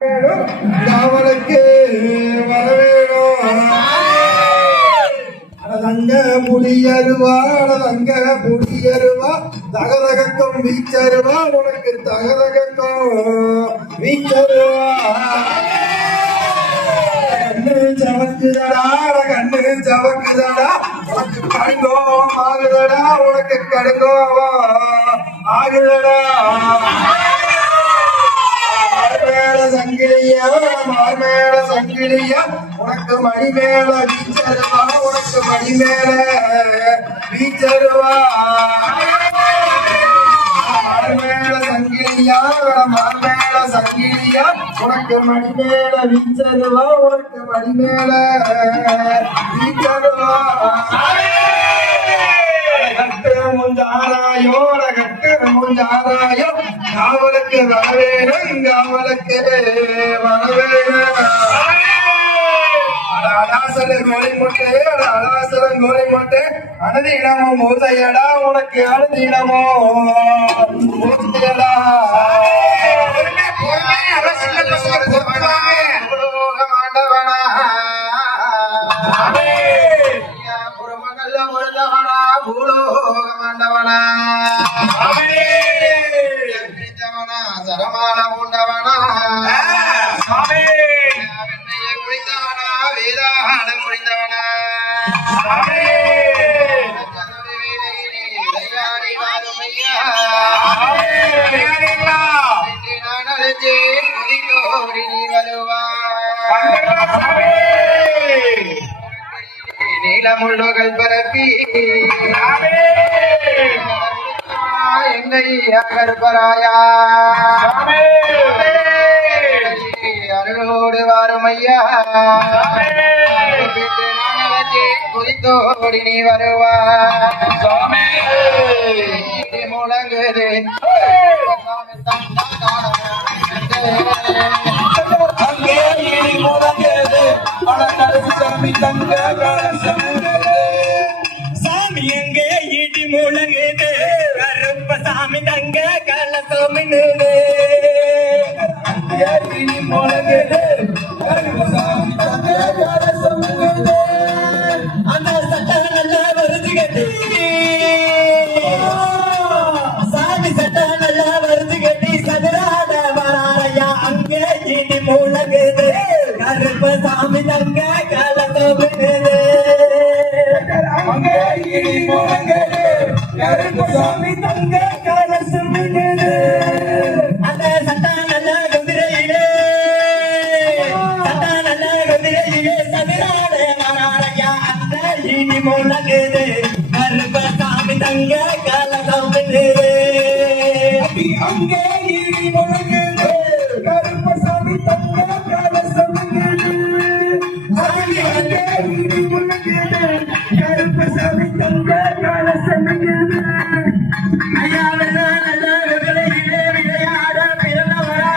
அவனுக்கு வரவேணும் தங்க புடியருவா தங்க புடியருவா தகதகக்கும் வீச்சருவா உனக்கு தகதகக்கும் வீச்சருவா கண்ணு சவக்குதடா கண்ணு சவக்குதடா உனக்கு கடுங்கோவம் ஆகுதடா உனக்கு கடுங்கோவம் ஆகுதடா சங்கிலியா மார்மேல சங்கிலியா உனக்கு மணி மேல வீச்சருவா உனக்கு மணி மேல வீச்சருவா மார்மேல சங்கிலியா மார்மேல சங்கிலியா உனக்கு மணி மேல வீச்சருவா உனக்கு மணி மேல வீச்சருவா கட்டு முஞ்சாராயோ கட்டு முஞ்சாராயோ காவலுக்கு வரவேணும் காவலுக்கு வரவேணும் அடாசல கோழி மொட்டை அடாசல கோழி மொட்டை அனுதினமும் மூதையடா உனக்கு அனுதினமோ மூத்தையடா மாண்டவனா புறமகல்ல பூலோக மாண்டவனா சரமான உண்டவனா வெண்ணையை குடித்தவனா வேதாளம் குடித்தவனா நீலமுள்ளுகள் பரப்பி எங்கையா கருப்பராயா அருளோடு வாருமையா குறித்தோடி நீ வருவா முழங்குது சாமி எங்கே இடி முழங்குது கருப்பசாமி தங்க கலசமினுது இடி முழங்குது கருப்பசாமி தங்க கலசமினுது அந்த சட்டம் நல்லா வருது கட்டி சாமி சட்டம் நல்லா வருது கட்டி சதுராட வராரையா அங்கே இடி முழங்குது கருப்பசாமி தங்க கலசமினுது இடி முழங்குது கருப்பசாமி தங்க கலசமினுது அந்த சட்டம் நல்ல குதிரையிலே சட்டம் நல்ல குதிரையிலே சதுராட வராரையா அந்த இடி முழங்குது கருப்பசாமி தங்க கலசமினுது அங்கே இடி முழங்குது கருப்பசாமி தங்க கலசமினுது அங்கே இடி முழங்குது கருப்பசாமி தங்க கலசமினுது ஐயா நல்ல விளையிலே விளையாட பிறந்தவரா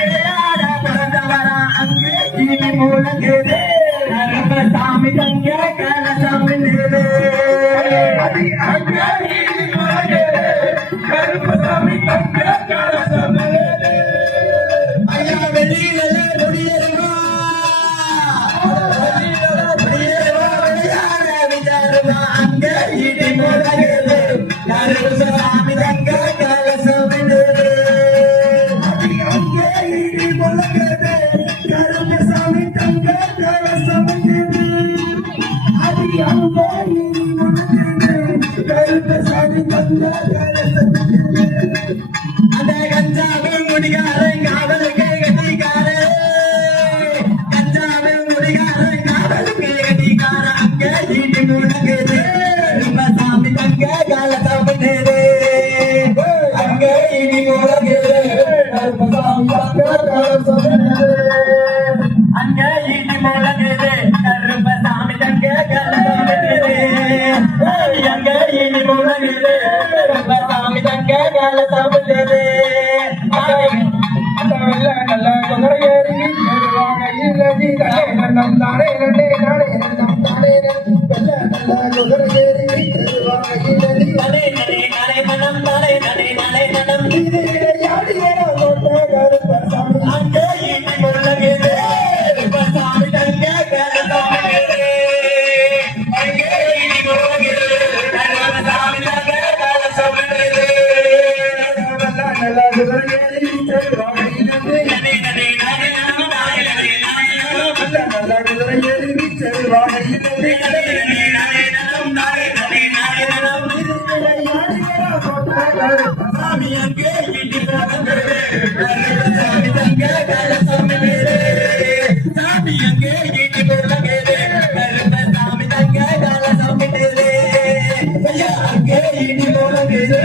விளையாட பிறந்தவரா அங்கே இடி முழங்குது கருப்பசாமி தங்க கலசமினுது அங்கே இடி முழங்குது கருப்பசாமி தங்க கலசமினுது ஐயா வெளியில நொடியருவா அங்க இடி முழங்குது கருப்பசாமி தங்க கலசமினுது அங்கே இடி முழங்குது கருப்பசாமி தங்க கலசமினுது அது அங்கே இடி முழங்குது கருப்பசாமி தங்க கலசமினுது அந்த கஞ்சாவு முடிகாரன் காவலுக்கு கட்டிக்கார கஞ்சாவு முடிகாரன் காவலுக்கு கட்டிக்கார அங்க இடி முழங்குது கருப்பசாமி தங்க கலசமினுது அங்க இடி முழங்குது கருப்பசாமி தங்க கலசமினுது அங்க இடி முழங்குது கருப்பசாமி தங்க கலசமினுது அங்க இடி முழங்குது கருப்பசாமி தங்க கலசமினுது நல்ல குதிரையேறி நம் தானே நண்டே நானே நம் தானே நல்ல குதிரையேறி நலே நலே நலே மனம் நலே நலே நலே நலம் நல்ல குதிரையேறி செல்வாகையிலிருந்து நல்ல குதிரையேறி செல்வாகையிலிருந்து சாமி அங்கே சாமி அங்கே ஈட்டி போலங்கேதே சாமி தங்க கால சாமி தேரே ஐயா அங்கே ஈட்டி போலங்கேதே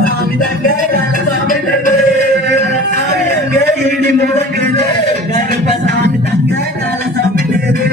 சாமி தங்க கால சாமி தேரே சாமி அங்கே ஈட்டி போலங்கேதே சாமி தங்க கால சாமி தேரே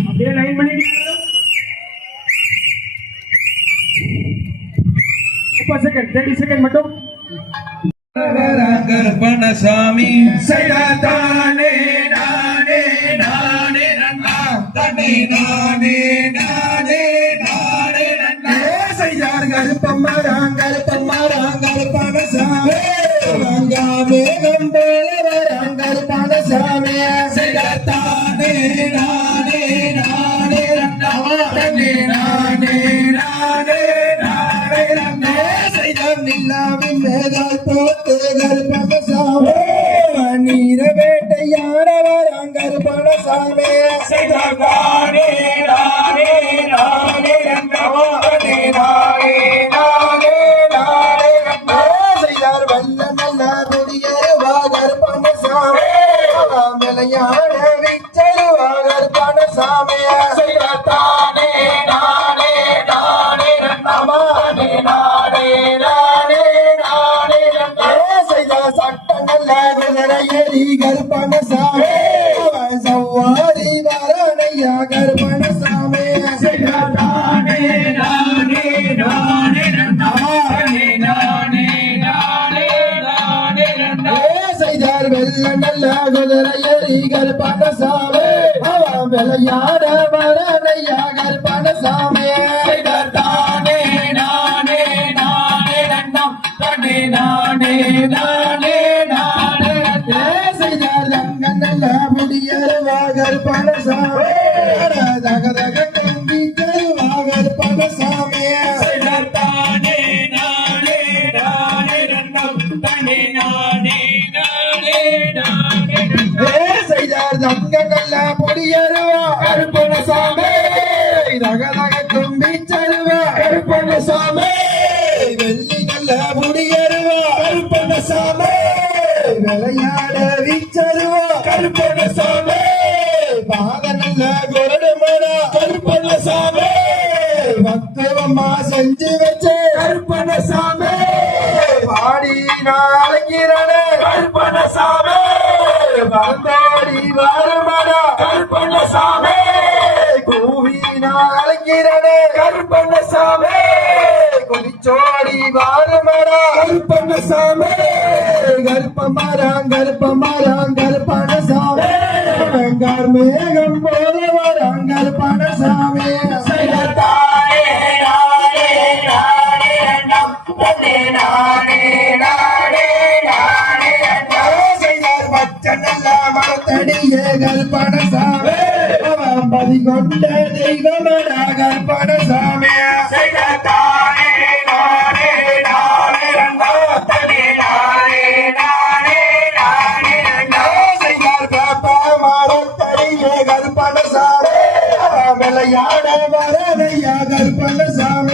அப்படியே லைன் பண்ணிட்டு 30 செகண்ட் 30 செகண்ட் மட்டும் கருப்பணசாமி தானே நானே நானே நன்னா தனி நானே நானே நானே நன்னா செய்யார் கருப்பம்மாராங்கல் பணசாமி மேகம் போல வராங்கல் பணசாமி செய்தானே நானே நானே நன்னா தனி நானே நானே நானே நன்னா செய்தார் நில்லாவின் மேகால் போத்து கருப்பணசாமி நீர வேட்டையாடவர் அங்கர் பணசாமி செய்தானே நானே நானே நானே நானே நானே நானே செய்தார் வல்ல நல்ல முடியவாகர் பணசாமி விளையாட விச்சருவாகர் பணசாமி செய்தானே நானே நானே நானே நானே நானே நானே செய்தார் சட்ட நல்ல குதிரையடி கருப்பணசாமி சவாரி வரையா கருப்பணசாமி செய்தானே நானே நானே நானே நானே நானே நானே செய்தார் வெள்ள நல்ல குதிரையடி கருப்பணசாமி அவன் விளையாட வரையா கருப்பணசாமி செய்தார் தானே நானே நானே நானே நானே நானே நானே செய்தார் ரங்கன் நல்ல முடியவாகர் பணசாமி தகதக கம்பி கருவாகர் பணசாமி செய்தார் தானே நானே நானே தனி நானே நானே நானே செய்தார் ரங்கன் நல்ல முடியவாகர் பணசாமி தகதக கம்பி கருவாகர் பணசாமி வெள்ளி நல்ல முடியருவா கருப்பணசாமி விளையாட விச்சருவா கருப்பணசாமி பாத நல்ல குரடுமடா கருப்பணசாமி பக்குவமா செஞ்சு வச்ச கருப்பணசாமி பாடி நாளைக்கிறனே கருப்பணசாமி பந்தோடி வருமடா கருப்பணசாமி கூவி நாளைக்கிறனே கருப்பணசாமி கொதிச்சோடி வாருமடா கருப்பணசாமி கருப்பணசாமி வெங்கார் மேகம் போல வராங்கல் பணசாமி செய்தானே நானே நானே நானே நானே நானே நானே செய்தார் பச்சை நல்ல மரத்தடியே கல்பணசாமி அவன் பதி கொண்ட தெய்வமடா கல்பணசாமி செய்தானே நானே நானே நானே நானே நானே நானே செய்தார் பாப்பா மரத்தடியே கல்பணசாமி விளையாட வரணையா கல்பணசாமி